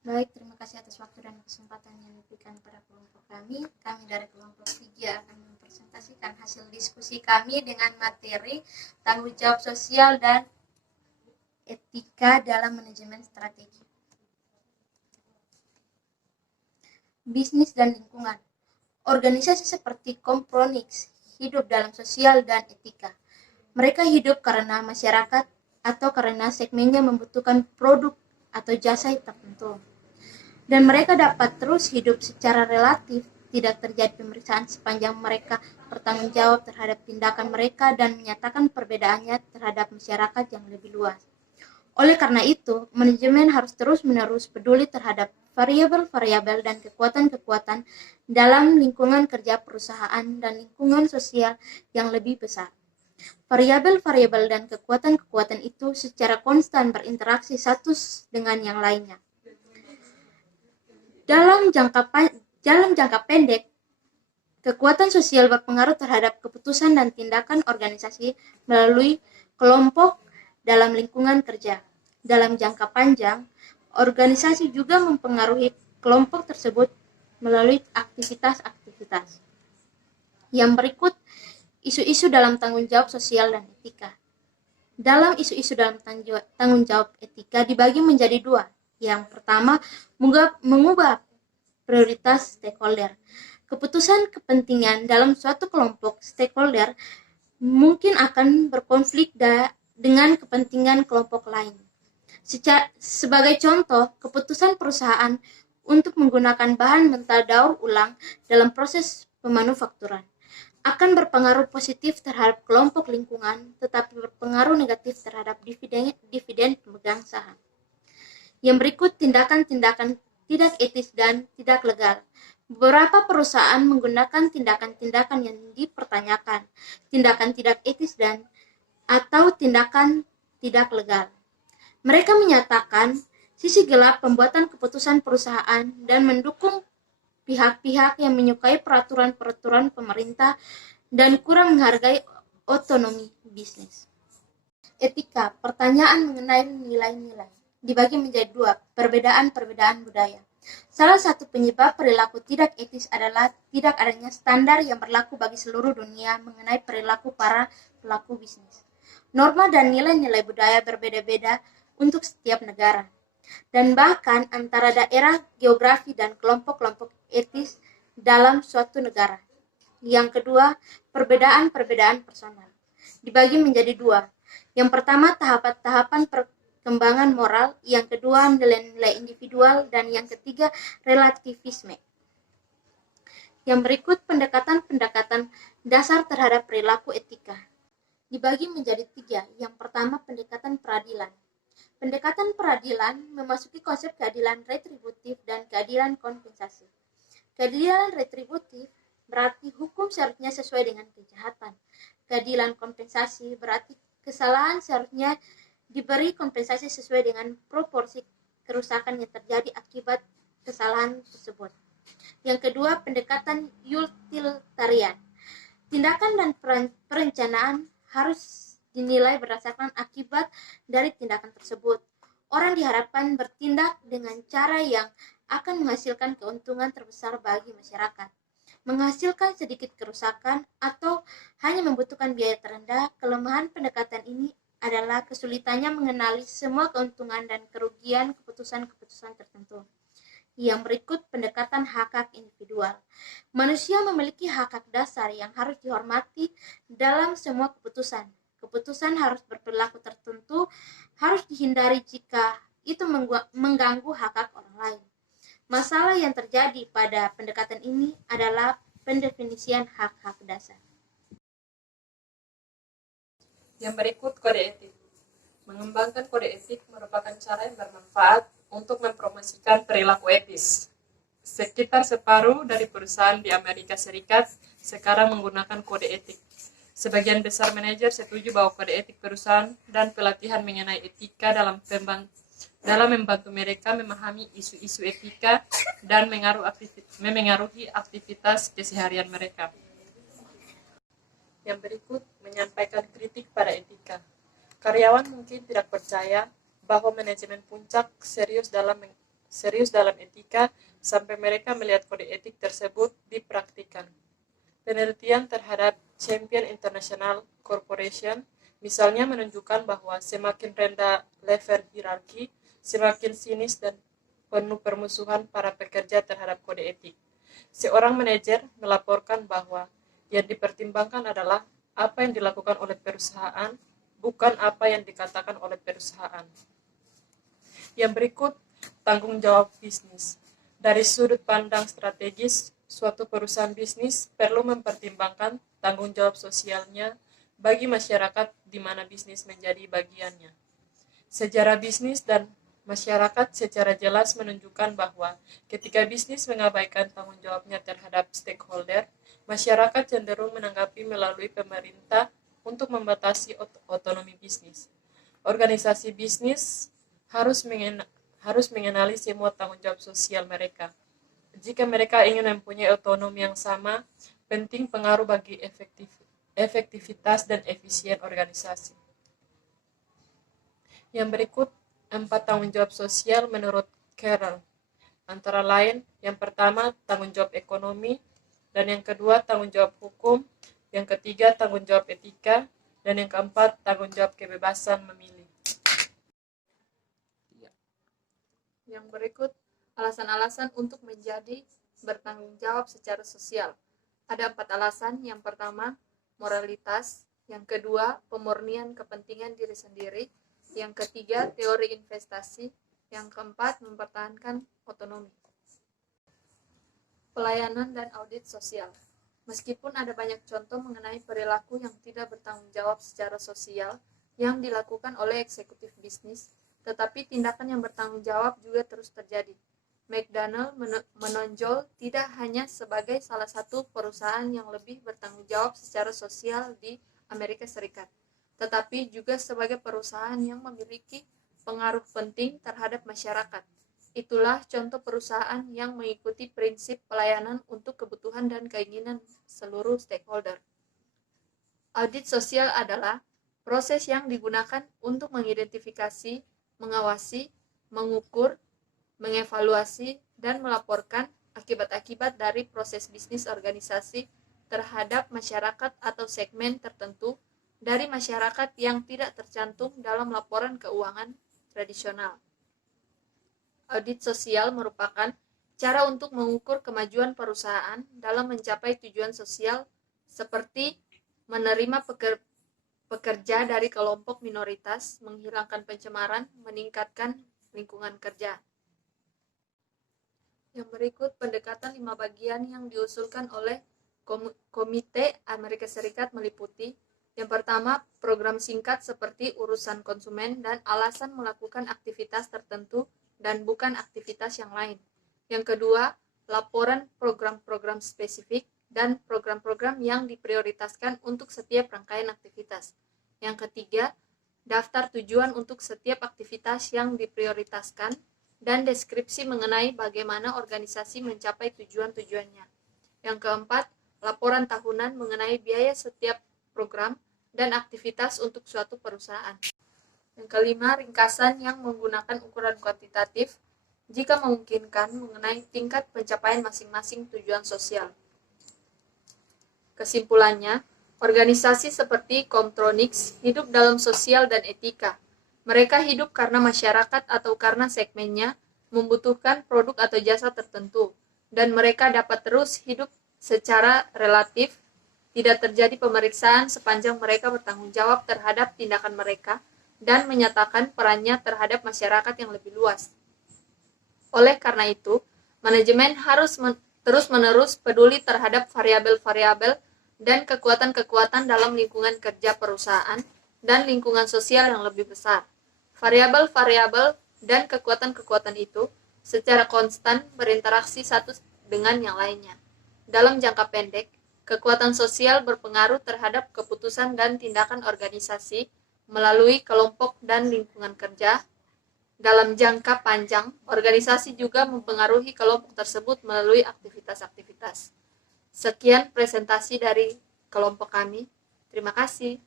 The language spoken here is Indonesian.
Baik, terima kasih atas waktu dan kesempatan yang diberikan pada kelompok kami. Kami dari kelompok 3 akan mempresentasikan hasil diskusi kami dengan materi tanggung jawab sosial dan etika dalam manajemen strategi. Bisnis dan lingkungan. Organisasi seperti Kompronix hidup dalam sosial dan etika. Mereka hidup karena masyarakat atau karena segmennya membutuhkan produk atau jasa tertentu. Dan mereka dapat terus hidup secara relatif, tidak terjadi pemeriksaan sepanjang mereka bertanggung jawab terhadap tindakan mereka dan menyatakan perbedaannya terhadap masyarakat yang lebih luas. Oleh karena itu, manajemen harus terus-menerus peduli terhadap variabel-variabel dan kekuatan-kekuatan dalam lingkungan kerja perusahaan dan lingkungan sosial yang lebih besar. Variabel-variabel dan kekuatan-kekuatan itu secara konstan berinteraksi satu dengan yang lainnya. Dalam jangka pendek, kekuatan sosial berpengaruh terhadap keputusan dan tindakan organisasi melalui kelompok dalam lingkungan kerja. Dalam jangka panjang, organisasi juga mempengaruhi kelompok tersebut melalui aktivitas-aktivitas. Yang berikut, isu-isu dalam tanggung jawab sosial dan etika. Dalam isu-isu dalam tanggung jawab etika dibagi menjadi dua. Yang pertama, mengubah prioritas stakeholder. Keputusan kepentingan dalam suatu kelompok stakeholder mungkin akan berkonflik dengan kepentingan kelompok lain. Sebagai contoh, keputusan perusahaan untuk menggunakan bahan mentah daur ulang dalam proses pemanufakturan akan berpengaruh positif terhadap kelompok lingkungan, tetapi berpengaruh negatif terhadap dividen pemegang saham. Yang berikut tindakan-tindakan tidak etis dan tidak legal. Beberapa perusahaan menggunakan tindakan-tindakan yang dipertanyakan, tindakan tidak etis dan atau tindakan tidak legal. Mereka menyatakan sisi gelap pembuatan keputusan perusahaan dan mendukung pihak-pihak yang menyukai peraturan-peraturan pemerintah dan kurang menghargai otonomi bisnis. Etika, pertanyaan mengenai nilai-nilai, dibagi menjadi dua, perbedaan-perbedaan budaya. Salah satu penyebab perilaku tidak etis adalah tidak adanya standar yang berlaku bagi seluruh dunia mengenai perilaku para pelaku bisnis. Norma dan nilai-nilai budaya berbeda-beda untuk setiap negara, dan bahkan antara daerah, geografi, dan kelompok-kelompok etis dalam suatu negara. Yang kedua, perbedaan-perbedaan personal, dibagi menjadi dua. Yang pertama, tahapan-tahapan perkembangan moral, yang kedua, nilai-nilai individual, dan yang ketiga, relativisme. Yang berikut pendekatan-pendekatan dasar terhadap perilaku etika. Dibagi menjadi tiga. Yang pertama, pendekatan peradilan. Pendekatan peradilan memasuki konsep keadilan retributif dan keadilan kompensasi. Keadilan retributif berarti hukum seharusnya sesuai dengan kejahatan. Keadilan kompensasi berarti kesalahan seharusnya diberi kompensasi sesuai dengan proporsi kerusakan yang terjadi akibat kesalahan tersebut. Yang kedua, pendekatan utilitarian. Tindakan dan perencanaan harus dinilai berdasarkan akibat dari tindakan tersebut. Orang diharapkan bertindak dengan cara yang akan menghasilkan keuntungan terbesar bagi masyarakat, menghasilkan sedikit kerusakan, atau hanya membutuhkan biaya terendah. Kelemahan pendekatan ini adalah kesulitannya mengenali semua keuntungan dan kerugian keputusan-keputusan tertentu. Yang berikut, pendekatan hak-hak individual. Manusia memiliki hak-hak dasar yang harus dihormati dalam semua keputusan. Keputusan harus berperilaku tertentu, harus dihindari jika itu mengganggu hak-hak orang lain. Masalah yang terjadi pada pendekatan ini adalah pendefinisian hak-hak dasar. Yang berikut, kode etik. Mengembangkan kode etik merupakan cara yang bermanfaat untuk mempromosikan perilaku etis. Sekitar separuh dari perusahaan di Amerika Serikat sekarang menggunakan kode etik. Sebagian besar manajer setuju bahwa kode etik perusahaan dan pelatihan mengenai etika dalam membantu mereka memahami isu-isu etika dan memengaruhi aktivitas keseharian mereka. Yang berikut, menyampaikan kritik pada etika. Karyawan mungkin tidak percaya bahwa manajemen puncak serius dalam serius dalam etika sampai mereka melihat kode etik tersebut dipraktikkan. Penelitian terhadap Champion International Corporation misalnya menunjukkan bahwa semakin rendah level hierarki, semakin sinis dan penuh permusuhan para pekerja terhadap kode etik. Seorang manajer melaporkan bahwa yang dipertimbangkan adalah apa yang dilakukan oleh perusahaan, bukan apa yang dikatakan oleh perusahaan. Yang berikut, tanggung jawab bisnis. Dari sudut pandang strategis, suatu perusahaan bisnis perlu mempertimbangkan tanggung jawab sosialnya bagi masyarakat di mana bisnis menjadi bagiannya. Sejarah bisnis dan masyarakat secara jelas menunjukkan bahwa ketika bisnis mengabaikan tanggung jawabnya terhadap stakeholder, masyarakat cenderung menanggapi melalui pemerintah untuk membatasi otonomi bisnis. Organisasi bisnis harus mengenali semua tanggung jawab sosial mereka. Jika mereka ingin mempunyai otonomi yang sama, penting pengaruh bagi efektivitas dan efisien organisasi. Yang berikut, 4 tanggung jawab sosial menurut Carroll. Antara lain, yang pertama tanggung jawab ekonomi, dan yang kedua tanggung jawab hukum, yang ketiga tanggung jawab etika, dan yang keempat tanggung jawab kebebasan memilih. Yang berikut, alasan-alasan untuk menjadi bertanggung jawab secara sosial. Ada 4 alasan. Yang pertama, moralitas. Yang kedua, pemurnian kepentingan diri sendiri. Yang ketiga, teori investasi. Yang keempat, mempertahankan otonomi. Pelayanan dan audit sosial. Meskipun ada banyak contoh mengenai perilaku yang tidak bertanggung jawab secara sosial yang dilakukan oleh eksekutif bisnis, tetapi tindakan yang bertanggung jawab juga terus terjadi. McDonald menonjol tidak hanya sebagai salah satu perusahaan yang lebih bertanggung jawab secara sosial di Amerika Serikat, tetapi juga sebagai perusahaan yang memiliki pengaruh penting terhadap masyarakat. Itulah contoh perusahaan yang mengikuti prinsip pelayanan untuk kebutuhan dan keinginan seluruh stakeholder. Audit sosial adalah proses yang digunakan untuk mengidentifikasi, mengawasi, mengukur, mengevaluasi, dan melaporkan akibat-akibat dari proses bisnis organisasi terhadap masyarakat atau segmen tertentu dari masyarakat yang tidak tercantum dalam laporan keuangan tradisional. Audit sosial merupakan cara untuk mengukur kemajuan perusahaan dalam mencapai tujuan sosial seperti menerima pekerja dari kelompok minoritas, menghilangkan pencemaran, meningkatkan lingkungan kerja. Yang berikut pendekatan 5 bagian yang diusulkan oleh Komite Amerika Serikat meliputi: yang pertama, program singkat seperti urusan konsumen dan alasan melakukan aktivitas tertentu dan bukan aktivitas yang lain. Yang kedua, laporan program-program spesifik dan program-program yang diprioritaskan untuk setiap rangkaian aktivitas. Yang ketiga, daftar tujuan untuk setiap aktivitas yang diprioritaskan dan deskripsi mengenai bagaimana organisasi mencapai tujuan-tujuannya. Yang keempat, laporan tahunan mengenai biaya setiap program dan aktivitas untuk suatu perusahaan. Yang kelima, ringkasan yang menggunakan ukuran kuantitatif jika memungkinkan mengenai tingkat pencapaian masing-masing tujuan sosial. Kesimpulannya, organisasi seperti Comtronics hidup dalam sosial dan etika. Mereka hidup karena masyarakat atau karena segmennya membutuhkan produk atau jasa tertentu, dan mereka dapat terus hidup secara relatif. Tidak terjadi pemeriksaan sepanjang mereka bertanggung jawab terhadap tindakan mereka dan menyatakan perannya terhadap masyarakat yang lebih luas. Oleh karena itu, manajemen harus terus-menerus peduli terhadap variabel-variabel dan kekuatan-kekuatan dalam lingkungan kerja perusahaan dan lingkungan sosial yang lebih besar. Variabel-variabel dan kekuatan-kekuatan itu secara konstan berinteraksi satu dengan yang lainnya. Dalam jangka pendek, kekuatan sosial berpengaruh terhadap keputusan dan tindakan organisasi melalui kelompok dan lingkungan kerja. Dalam jangka panjang, organisasi juga mempengaruhi kelompok tersebut melalui aktivitas-aktivitas. Sekian presentasi dari kelompok kami. Terima kasih.